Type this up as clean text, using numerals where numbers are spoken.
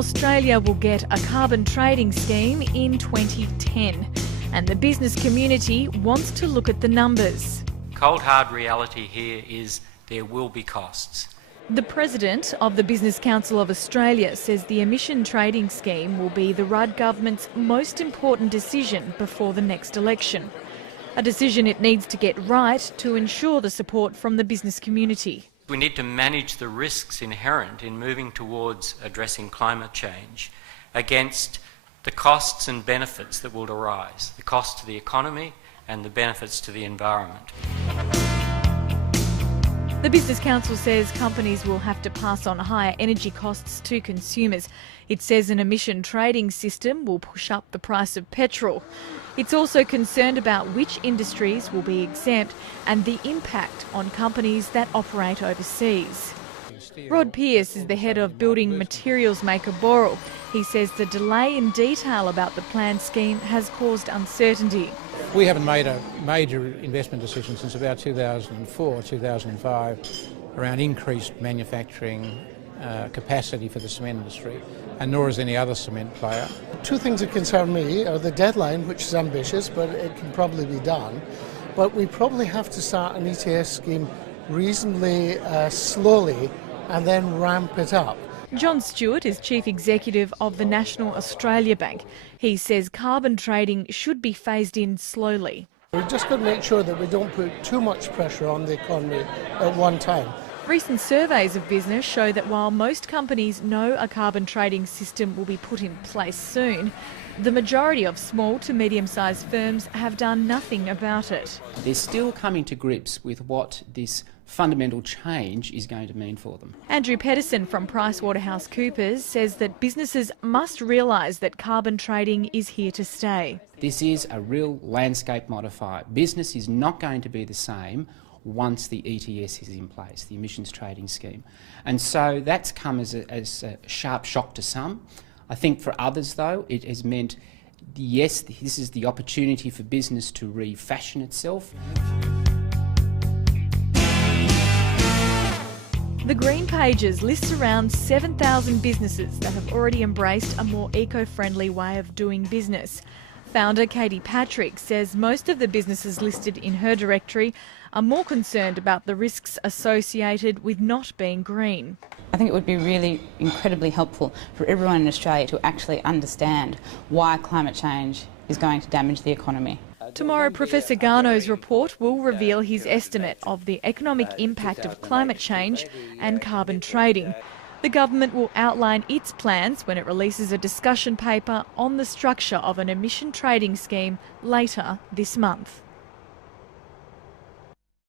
Australia will get a carbon trading scheme in 2010, and the business community wants to look at the numbers. Cold hard reality here is there will be costs. The President of the Business Council of Australia says the emission trading scheme will be the Rudd government's most important decision before the next election. A decision it needs to get right to ensure the support from the business community. We need to manage the risks inherent in moving towards addressing climate change against the costs and benefits that will arise, the cost to the economy and the benefits to the environment. The Business Council says companies will have to pass on higher energy costs to consumers. It says an emission trading system will push up the price of petrol. It's also concerned about which industries will be exempt and the impact on companies that operate overseas. Rod Pearce is the head of building materials maker Boral. He says the delay in detail about the planned scheme has caused uncertainty. We haven't made a major investment decision since about 2004, 2005 around increased manufacturing capacity for the cement industry, and nor is any other cement player. Two things that concern me are the deadline, which is ambitious, but it can probably be done. But we probably have to start an ETS scheme reasonably slowly and then ramp it up. John Stewart is Chief Executive of the National Australia Bank. He says carbon trading should be phased in slowly. We've just got to make sure that we don't put too much pressure on the economy at one time. Recent surveys of business show that while most companies know a carbon trading system will be put in place soon, the majority of small to medium-sized firms have done nothing about it. They're still coming to grips with what this fundamental change is going to mean for them. Andrew Pedersen from PricewaterhouseCoopers says that businesses must realise that carbon trading is here to stay. This is a real landscape modifier. Business is not going to be the same once the ETS is in place, the emissions trading scheme. And so that's come as a sharp shock to some. I think for others, though, it has meant, yes, this is the opportunity for business to refashion itself. The Green Pages lists around 7,000 businesses that have already embraced a more eco-friendly way of doing business. Founder Katie Patrick says most of the businesses listed in her directory are more concerned about the risks associated with not being green. I think it would be really incredibly helpful for everyone in Australia to actually understand why climate change is going to damage the economy. Tomorrow, Professor Garneau's report will reveal his estimate of the economic impact of climate change and carbon trading. The government will outline its plans when it releases a discussion paper on the structure of an emission trading scheme later this month.